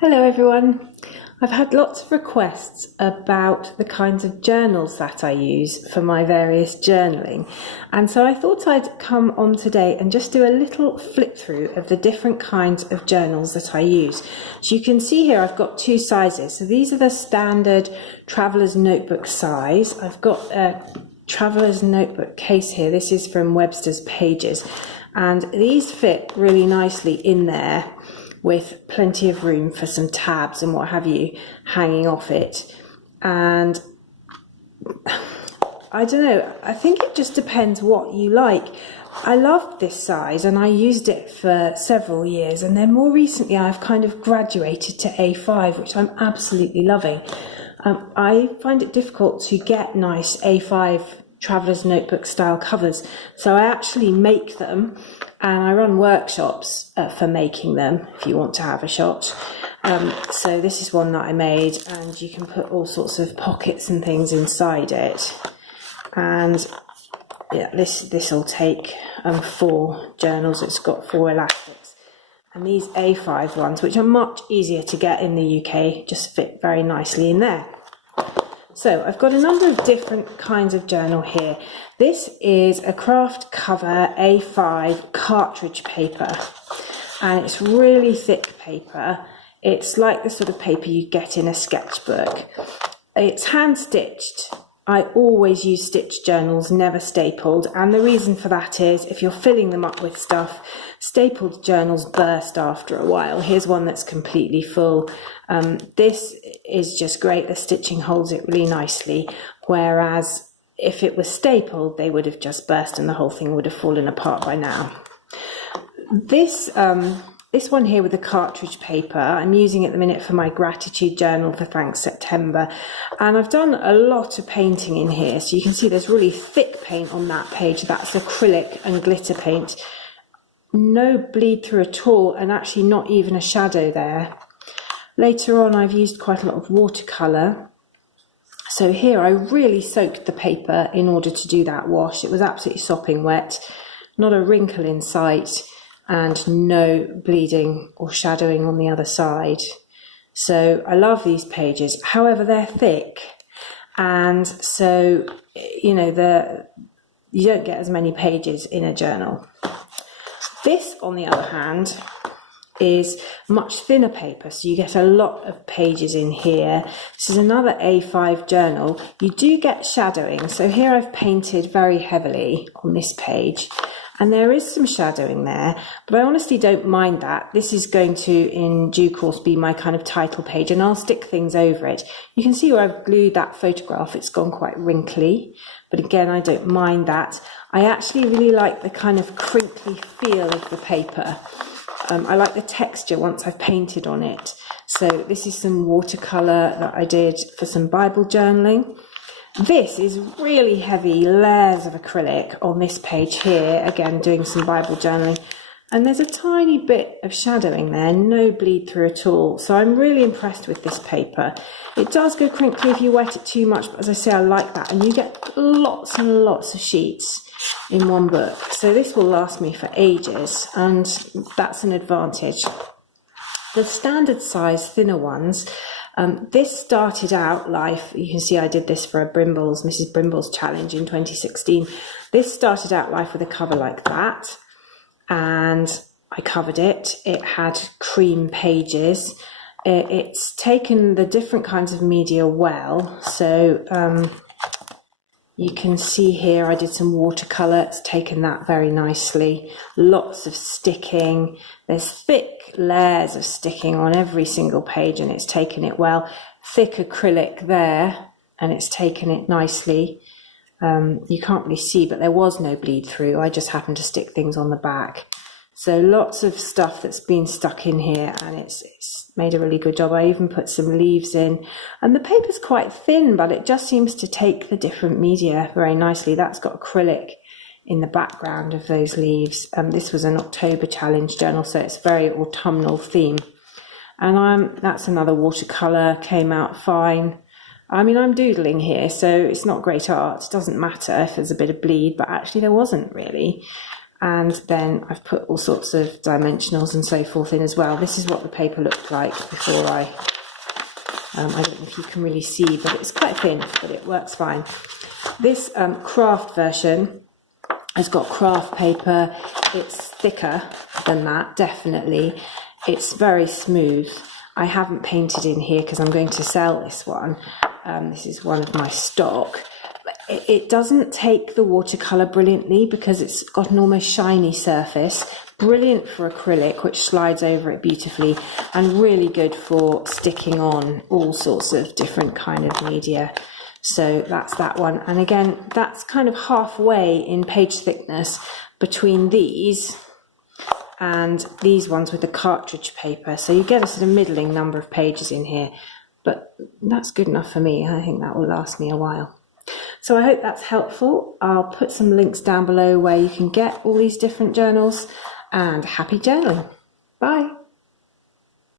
Hello everyone. I've had lots of requests about the kinds of journals that I use for my various journaling, and so I thought I'd come on today and just do a little flip through of the different kinds of journals that I use. So you can see here I've got two sizes. So these are the standard Traveller's Notebook size. I've got a Traveller's Notebook case here. This is from Webster's Pages, and these fit really nicely in there with plenty of room for some tabs and what have you hanging off it. And I don't know, I think it just depends what you like. I loved this size and I used it for several years, and then more recently I've kind of graduated to A5, which I'm absolutely loving. I find it difficult to get nice A5 Traveller's Notebook style covers, so I actually make them, and I run workshops for making them if you want to have a shot. So this is one that I made, and you can put all sorts of pockets and things inside it. And yeah, this will take 4 journals. It's got 4 elastics, and these A5 ones, which are much easier to get in the UK, just fit very nicely in there. So I've got a number of different kinds of journal here. This is a craft cover A5 cartridge paper, and it's really thick paper. It's like the sort of paper you get in a sketchbook. It's hand stitched. I always use stitched journals, never stapled, and the reason for that is if you're filling them up with stuff, stapled journals burst after a while. Here's one that's completely full. This is just great. The stitching holds it really nicely, whereas if it was stapled, they would have just burst and the whole thing would have fallen apart by now. This one here with the cartridge paper, I'm using at the minute for my gratitude journal for Thanks September, and I've done a lot of painting in here, so you can see there's really thick paint on that page. That's acrylic and glitter paint. No bleed through at all, and actually not even a shadow there. Later on I've used quite a lot of watercolour. So here I really soaked the paper in order to do that wash. It was absolutely sopping wet, not a wrinkle in sight, and no bleeding or shadowing on the other side. So I love these pages. However, they're thick, and so you don't get as many pages in a journal. This, on the other hand, is much thinner paper, so you get a lot of pages in here. This is another A5 journal. You do get shadowing, so here I've painted very heavily on this page, and there is some shadowing there, but I honestly don't mind that. This is going to, in due course, be my kind of title page, and I'll stick things over it. You can see where I've glued that photograph. It's gone quite wrinkly, but again, I don't mind that. I actually really like the kind of crinkly feel of the paper. I like the texture once I've painted on it. So this is some watercolour that I did for some Bible journaling. This is really heavy layers of acrylic on this page here, again doing some Bible journaling, and there's a tiny bit of shadowing there, no bleed through at all. So I'm really impressed with this paper. It does go crinkly if you wet it too much, but as I say, I like that, and you get lots and lots of sheets in one book, so this will last me for ages, and that's an advantage. The standard size thinner ones, this started out life, you can see I did this for a Mrs. Brimble's challenge in 2016. This started out life with a cover like that, and I covered it. It had cream pages. It's taken the different kinds of media well, so you can see here I did some watercolour. It's taken that very nicely. Lots of sticking. There's thick layers of sticking on every single page, and it's taken it well. Thick acrylic there, and it's taken it nicely. You can't really see, but there was no bleed through. I just happened to stick things on the back. So lots of stuff that's been stuck in here, and it's made a really good job. I even put some leaves in, and the paper's quite thin, but it just seems to take the different media very nicely. That's got acrylic in the background of those leaves. This was an October challenge journal, so it's very autumnal theme. And that's another watercolour, came out fine. I mean, I'm doodling here, so it's not great art. It doesn't matter if there's a bit of bleed, but actually there wasn't really. And then I've put all sorts of dimensionals and so forth in as well. This is what the paper looked like before I don't know if you can really see, but it's quite thin, but it works fine. This craft version has got craft paper. It's thicker than that, definitely. It's very smooth. I haven't painted in here because I'm going to sell this one. This is one of my stock. It doesn't take the watercolour brilliantly because it's got an almost shiny surface. Brilliant for acrylic, which slides over it beautifully, and really good for sticking on all sorts of different kind of media. So that's that one. And again, that's kind of halfway in page thickness between these and these ones with the cartridge paper. So you get a sort of middling number of pages in here, but that's good enough for me. I think that will last me a while. So I hope that's helpful. I'll put some links down below where you can get all these different journals, and happy journaling. Bye.